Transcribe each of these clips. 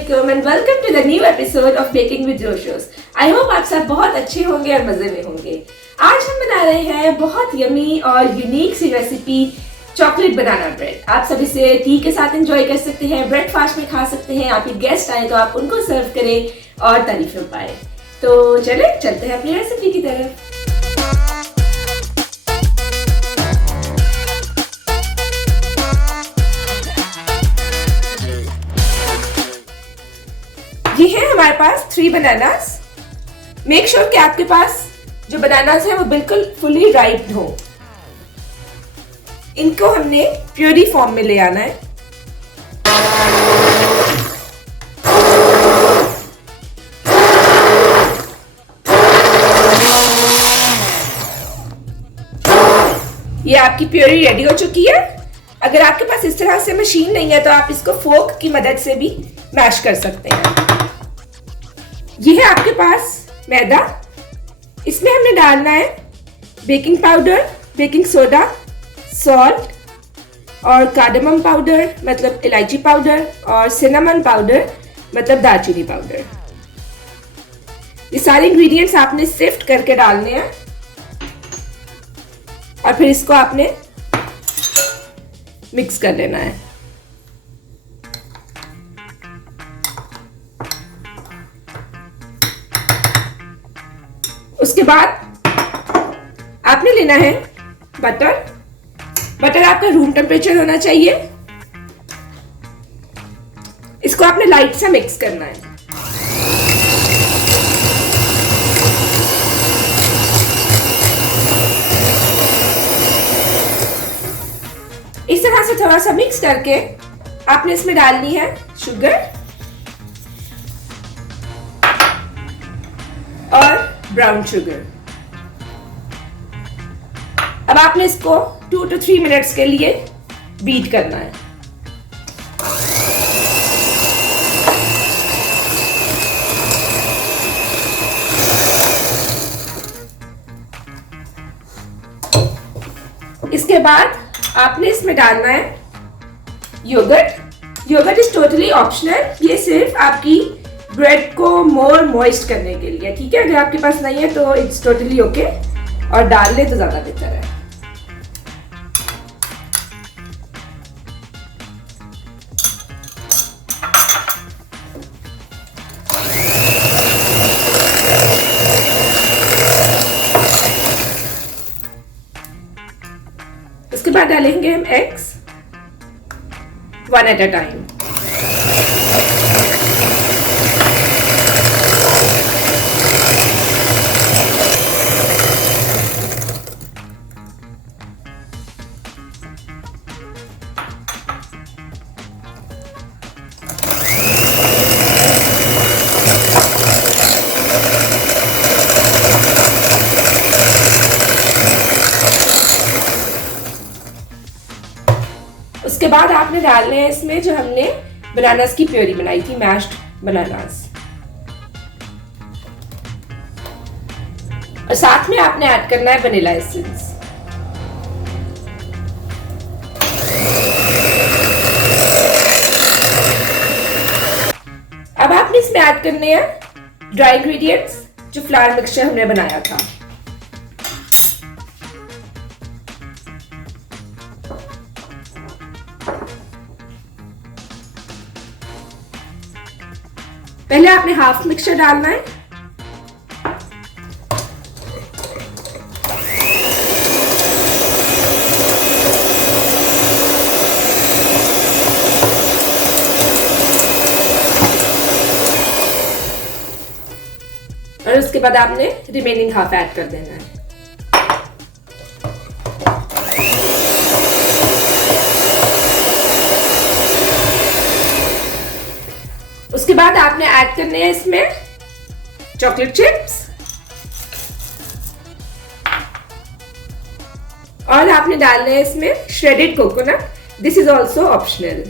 Assalamualaikum and welcome to the new episode of Baking with Roshows. I hope आप सब बहुत अच्छे होंगे और मजे में होंगे। आज हम बना रहे हैं बहुत यमी और यूनिक सी रेसिपी चॉकलेट बनाना ब्रेड। आप सब इसे टी के साथ एंजॉय कर सकते हैं, ब्रेकफास्ट में खा सकते हैं, आपके गेस्ट आए तो आप उनको सर्व करें और तारीफें पाए। तो चलते हैं अपनी रेसिपी की तरफ। ये है हमारे पास 3 बनानास। मेक श्योर कि आपके पास जो बनानास है वो बिल्कुल फुली राइप हो। इनको हमने प्यूरी फॉर्म में ले आना है। ये आपकी प्यूरी रेडी हो चुकी है। अगर आपके पास इस तरह से मशीन नहीं है तो आप इसको फोर्क की मदद से भी मैश कर सकते हैं। ये है आपके पास मैदा। इसमें हमने डालना है baking powder, baking soda, salt और कार्डमम पाउडर मतलब इलायची पाउडर और सिनेमन पाउडर मतलब दालचीनी पाउडर। ये सारे इंग्रेडिएंट्स आपने सिफ्ट करके डालने हैं और फिर इसको आपने मिक्स कर लेना है। उसके बाद आपने लेना है बटर। बटर आपका रूम टेम्परेचर होना चाहिए। इसको आपने लाइट से मिक्स करना है। इस तरह से थोड़ा सा मिक्स करके आपने इसमें डालनी है शुगर और ब्राउन शुगर। अब आपने इसको 2 to 3 मिनट्स के लिए बीट करना है। इसके बाद आपने इसमें डालना है yogurt. Yogurt is totally optional. ये सिर्फ आपकी ब्रेड को मोर मॉइस्ट करने के लिए, ठीक है। अगर आपके पास नहीं है तो इट्स टोटली ओके और डाल ले तो ज्यादा बेहतर है। उसके बाद डालेंगे हम एग्स 1 at a टाइम। उसके बाद आपने डालने हैं इसमें जो हमने बनानास की प्यूरी बनाई थी, मैश्ड बनानास। और साथ में आपने ऐड करना है वनीला एसेंस। अब आपने इसमें ऐड करने हैं ड्राई इंग्रेडिएंट्स जो फ्लावर मिक्सचर हमने बनाया था। पहले आपने हाफ मिक्सचर डालना है। और उसके बाद आपने रिमेनिंग हाफ ऐड कर देना है। उसके बाद आपने ऐड करने हैं इसमें चॉकलेट चिप्स और आपने डालने हैं इसमें shredded coconut. This is also optional.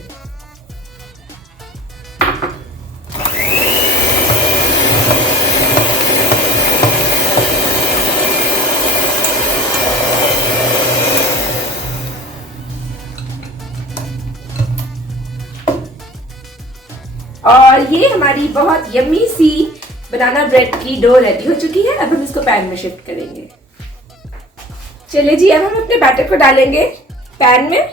और ये हमारी बहुत यम्मी सी बनाना ब्रेड की डो रेडी हो चुकी है। अब हम इसको पैन में शिफ्ट करेंगे। चलिए जी, अब हम अपने बैटर को डालेंगे पैन में।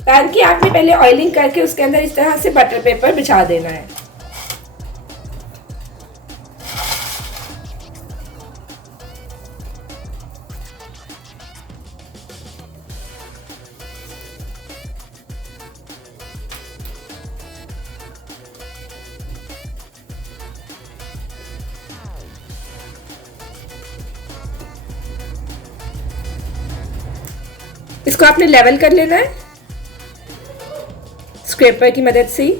पैन की आपने पहले ऑयलिंग करके उसके अंदर इस तरह से बटर पेपर बिछा देना है। इसको आपने लेवल कर लेना है स्क्रैपर की मदद से ही।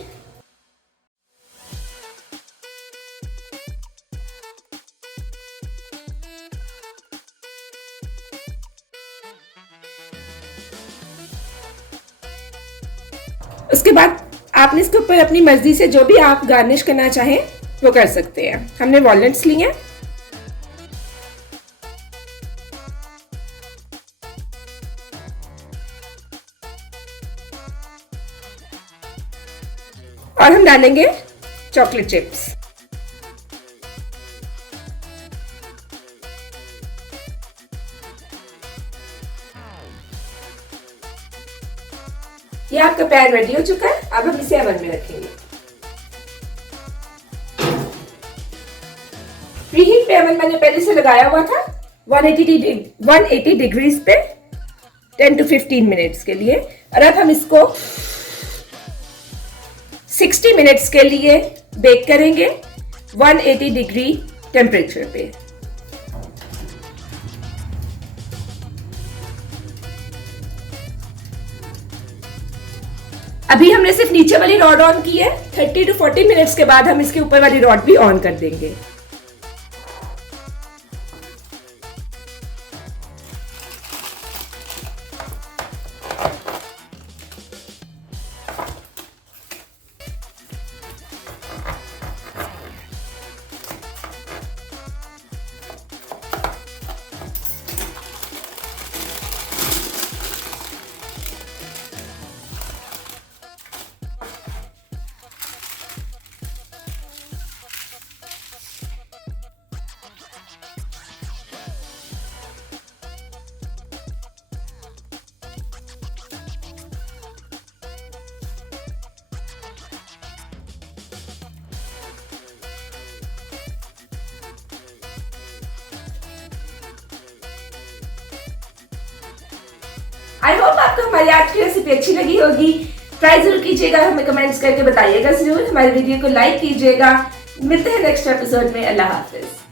उसके बाद आपने इसके ऊपर अपनी मर्जी से जो भी आप गार्निश करना चाहें वो कर सकते हैं। हमने वॉलनट्स लिए हैं। और हम डालेंगे चॉकलेट चिप्स। ये आपका पैन रेडी हो चुका है। अब हम इसे ओवन में रखेंगे। प्रीहीट पे ओवन मैंने पहले से लगाया हुआ था 180 डिग्रीज पे 10 to 15 मिनट्स के लिए। और अब हम इसको 60 मिनट्स के लिए बेक करेंगे 180 डिग्री टेम्परेचर पे। अभी हमने सिर्फ नीचे वाली रॉड ऑन की है। 30 to 40 मिनट्स के बाद हम इसके ऊपर वाली रॉड भी ऑन कर देंगे। आई होप आपको हमारी आज की रेसिपी अच्छी लगी होगी। ट्राई जरूर कीजिएगा, हमें कमेंट्स करके बताइएगा जरूर। हमारे वीडियो को लाइक कीजिएगा। मिलते हैं नेक्स्ट एपिसोड में। अल्लाह हाफिज।